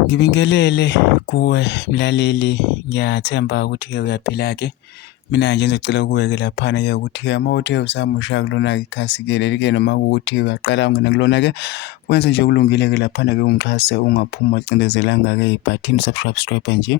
Ngibingelele kuwe mlaleli, ngiyathemba ukuthi-ke uyaphila-ke. Mina nje ngizocela kuwe-ke laphana-ke ukuthi-ke uma uthe usamusha kulona-ke ikhasi-ke leli-ke noma kuwukuthi uyaqala ukungena kulona-ke, wenze nje okulungile-ke laphana-ke ungixhase ungaphumi wacindezelanga-ke ibhathini subscribe nje.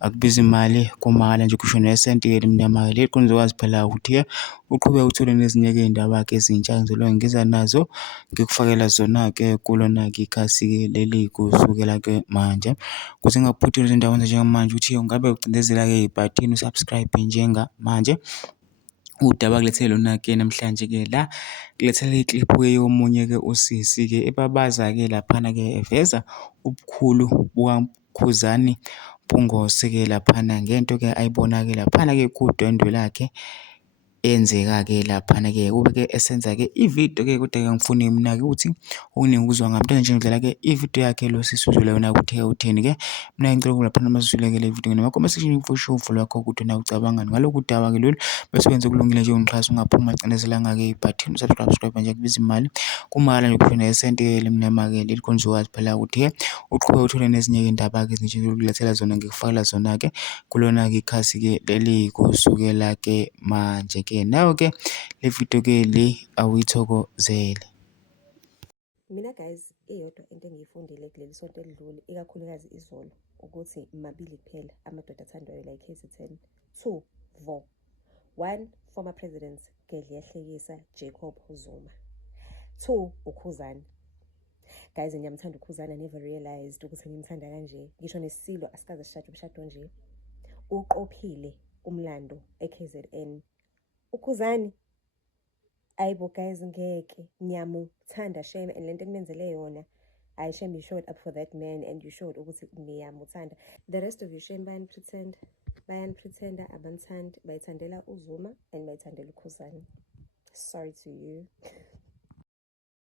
Akubizi imali, kumahhala nje kusho nesenti-ke elimnyama-ke leli khona uzokwazi phela ukuthi-ke uqhubeke uthole nezinye-ke iy'ndaba-ke ezintsha engizoloku ngiza nazo, ngikufakela zona-ke kulona-ke ikhasi-ke leli kusukela-ke manje. Ukuze ngingakuphutheli izindaba njengamanje ukuthi ungabe ucindezela-ke ibhathini u-subscribe njengamanje. Udaba kulethele lona-ke namhlanje-ke la kulethele ikliphu-ke yomunye-ke usisi-ke ebabaza-ke laphana-ke eveza ubukhulu bukaMkhuzani Mpungose-ke laphana ngento-ke ayibona-ke laphana-ke kudwendwe lakhe eyenzeka-ke laphana-ke. Ube-ke esenza-ke ividiyo-ke kodwa-ke angifuni mina-ke ukuthi okuningi ukuzwa ngami. Into nje ngidlala-ke ividiyo yakhe lo sisi uzwele yona ukuthi-ke utheni-ke. Mina ngicela ukuba laphana masizwile-ke le video nama-comment section kusho uvo lwakho ukuthi na ucabangani ngalolu daba-ke lolu, bese wenza okulungile nje ungixhasa ungaphumi wacindezelanga-ke ibhathini subscribe nje akubizi imali, kumahhala nje kusho nesenti-ke elimnyama-ke leli khona uzokwazi phela ukuthi-ke uqhubeke uthole nezinye-ke iy'ndaba-ke ezintsha engizokulethela zona ngikufakela zona-ke kulona-ke ikhasi-ke leli kusukela-ke manje-ke. Nawe-ke le video-ke le awuyithokozele. Mina guys, iyodwa into engiyifundile kuleli sonto elidlule, ikakhulukazi izolo, ukuthi mabili kuphela amadoda athandwayo la eKZN. 2 vo 1 former president Gedleyihlekisa Jacob Zuma. 2 uKhuzani. Guys, ngiyamthanda uKhuzani, I never realized ukuthi ngimthanda kanje. Ngisho nesilo asikaze sishade umshado nje. Uqophile umlando eKZN. uKhuzani, ayibo guys, ngeke ngiyamuthanda shame, and lento enimenzele yona, I shame you showed up for that man and you showed ukuthi niyamuthanda. The rest of you shame bayanipretenda abanithandi, bayithandela uZuma and bayithandela uKhuzani. Sorry to you.